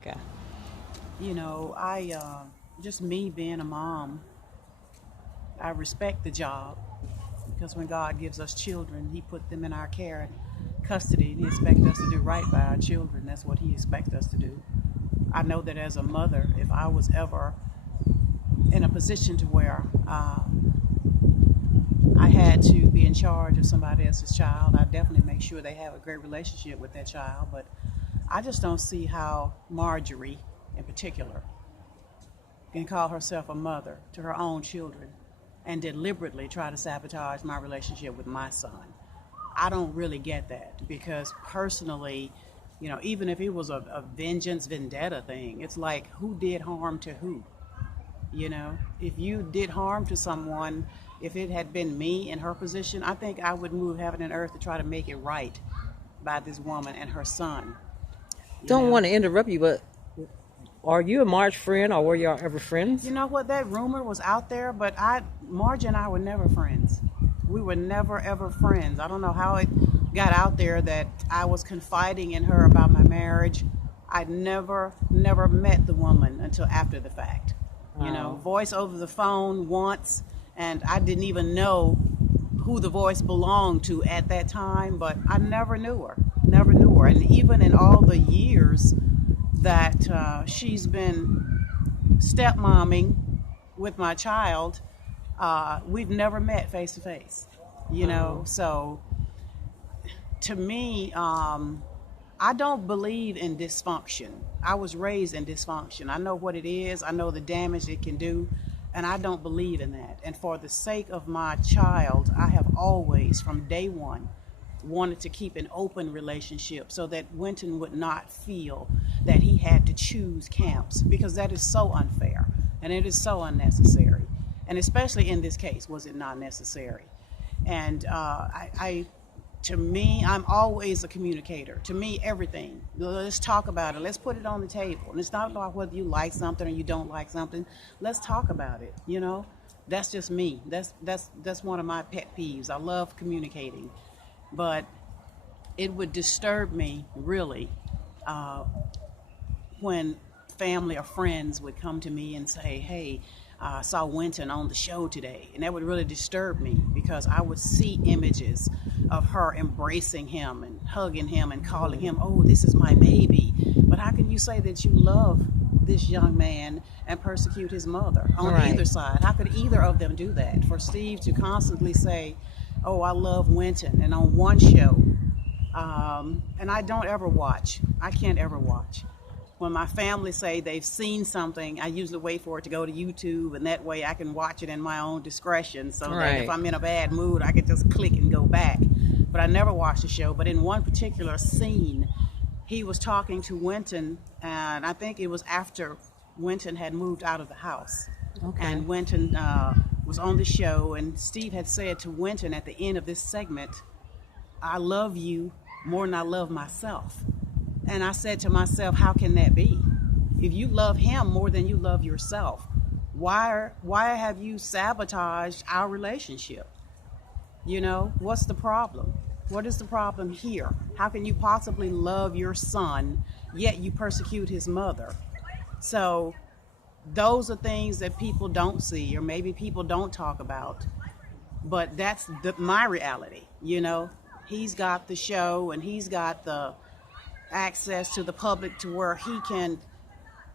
Okay. Just me being a mom, I respect the job because when God gives us children, He put them in our care and custody, and He expects us to do right by our children. That's what He expects us to do. I know that as a mother, if I was ever in a position to where I had to be in charge of somebody else's child, I definitely make sure they have a great relationship with that child. But I just don't see how Marjorie, in particular, can call herself a mother to her own children and deliberately try to sabotage my relationship with my son. I don't really get that because personally, even if it was a vengeance vendetta thing, it's like who did harm to who? If you did harm to someone, if it had been me in her position, I think I would move heaven and earth to try to make it right by this woman and her son, you Don't know. want to interrupt you, but are you a Marge friend or were y'all ever friends? You know what? That rumor was out there, but Marge and I were never friends. We were never ever friends. I don't know how it got out there that I was confiding in her about my marriage. I never met the woman until after the fact. Oh, Voice over the phone once, and I didn't even know who the voice belonged to at that time, but I never knew her. Never knew her. And even in all the years that she's been stepmomming with my child, we've never met face to face. oh, So to me, I don't believe in dysfunction. I was raised in dysfunction. I know what it is, I know the damage it can do, and I don't believe in that. And for the sake of my child, I have always, from day one, wanted to keep an open relationship so that Winton would not feel that he had to choose camps because that is so unfair and it is so unnecessary. And especially in this case, was it not necessary? And to me, I'm always a communicator. To me, everything. Let's talk about it. Let's put it on the table. And it's not about whether you like something or you don't like something. Let's talk about it. That's just me. That's one of my pet peeves. I love communicating, but it would disturb me really uh, when family or friends would come to me and say, "Hey, I saw Winton on the show today," and that would really disturb me because I would see images of her embracing him and hugging him and calling him, "Oh, this is my baby." But how can you say that you love this young man and persecute his mother on right. either side? How could either of them do that? For Steve to constantly say, "Oh, I love Winton," and on one show, and I don't ever watch. I can't ever watch. When my family say they've seen something, I usually wait for it to go to YouTube, and that way I can watch it in my own discretion so that if Right. I'm in a bad mood, I can just click and go back. But I never watch the show. But in one particular scene, he was talking to Winton, and I think it was after Winton had moved out of the house. Okay. And Winton was on the show, and Steve had said to Winton at the end of this segment, "I love you more than I love myself." And I said to myself, how can that be? If you love him more than you love yourself, why have you sabotaged our relationship? What's the problem? What is the problem here? How can you possibly love your son, yet you persecute his mother? So those are things that people don't see, or maybe people don't talk about. But that's my reality. He's got the show and he's got the access to the public to where he can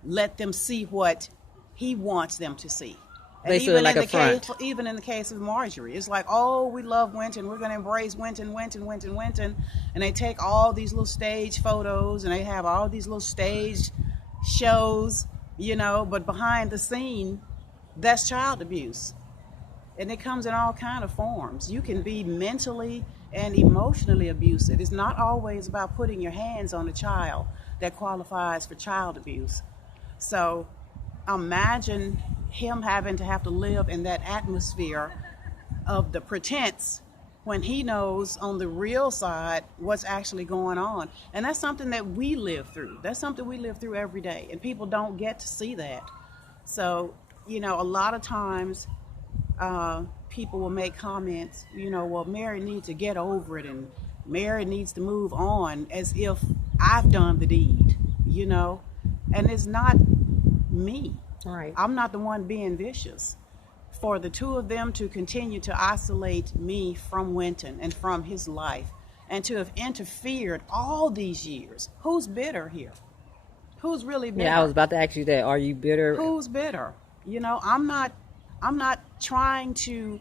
let them see what he wants them to see. And Basically, like a front. even in the case of Marjorie, it's like, "Oh, we love Winton. We're going to embrace Winton, Winton, Winton, Winton," and they take all these little stage photos and they have all these little stage shows, But behind the scene, that's child abuse, and it comes in all kind of forms. You can be mentally and emotionally abusive. It's not always about putting your hands on a child that qualifies for child abuse. So imagine him having to have to live in that atmosphere of the pretense when he knows on the real side what's actually going on. And that's something that we live through. That's something we live through every day, and people don't get to see that. So, a lot of times people will make comments, well, Mary needs to get over it and Mary needs to move on, as if I've done the deed. And it's not me. Right. I'm not the one being vicious. For the two of them to continue to isolate me from Winton and from his life, and to have interfered all these years, who's bitter here? Who's really bitter? Yeah, I was about to ask you that. Are you bitter? Who's bitter? You know, I'm not trying to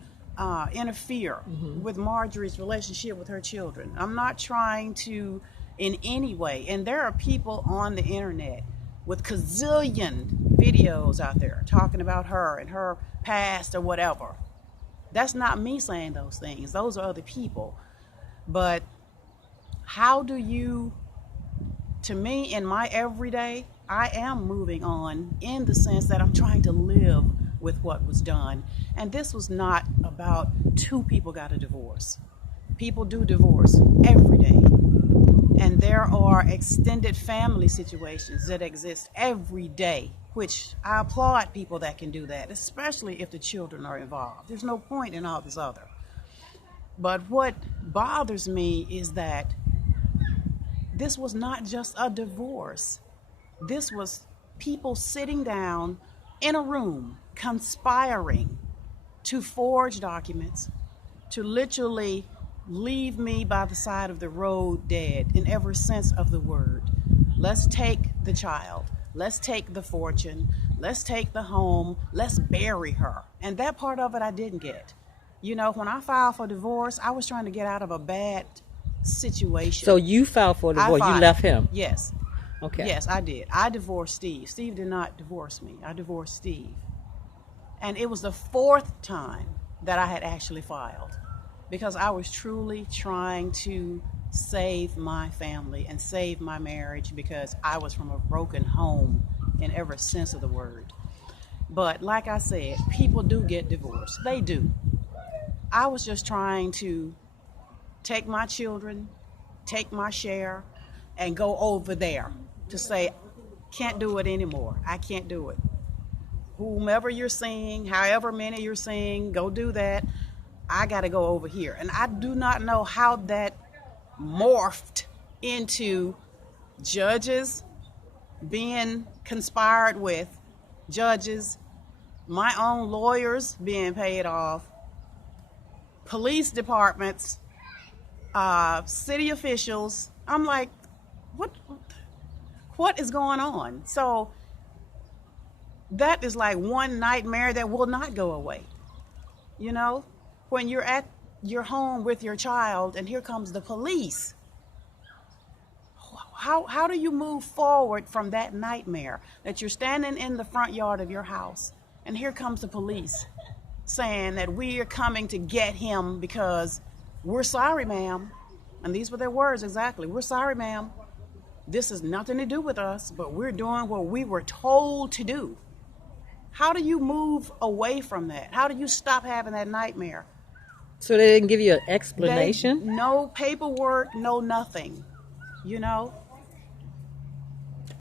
interfere with Marjorie's relationship with her children. I'm not trying to in any way. And there are people on the internet with gazillion videos out there talking about her and her past or whatever. That's not me saying those things. Those are other people. But how do you, to me, in my everyday, I am moving on in the sense that I'm trying to live with what was done. And this was not about two people got a divorce. People do divorce every day. And there are extended family situations that exist every day, which I applaud people that can do that, especially if the children are involved. There's no point in all this other. But what bothers me is that this was not just a divorce. This was people sitting down in a room, conspiring to forge documents, to literally leave me by the side of the road dead in every sense of the word. Let's take the child. Let's take the fortune. Let's take the home. Let's bury her. And that part of it I didn't get. You know, when I filed for divorce, I was trying to get out of a bad situation. So you filed for divorce. You left him? Yes. Okay. Yes, I did. I divorced Steve. Steve did not divorce me. I divorced Steve. And it was the fourth time that I had actually filed, because I was truly trying to save my family and save my marriage, because I was from a broken home in every sense of the word. But like I said, people do get divorced. They do. I was just trying to take my children, take my share, and go over there to say, can't do it anymore. I can't do it. Whomever you're seeing, however many you're seeing, go do that. I got to go over here. And I do not know how that morphed into judges being conspired with, judges, my own lawyers being paid off, police departments, city officials. I'm like, what is going on? So that is like one nightmare that will not go away. You know, when you're at your home with your child and here comes the police, how do you move forward from that nightmare that you're standing in the front yard of your house and here comes the police saying that we are coming to get him because we're sorry, ma'am. And these were their words exactly. We're sorry, ma'am. This has nothing to do with us, but we're doing what we were told to do. How do you move away from that? How do you stop having that nightmare? So they didn't give you an explanation? No paperwork, no nothing, you know?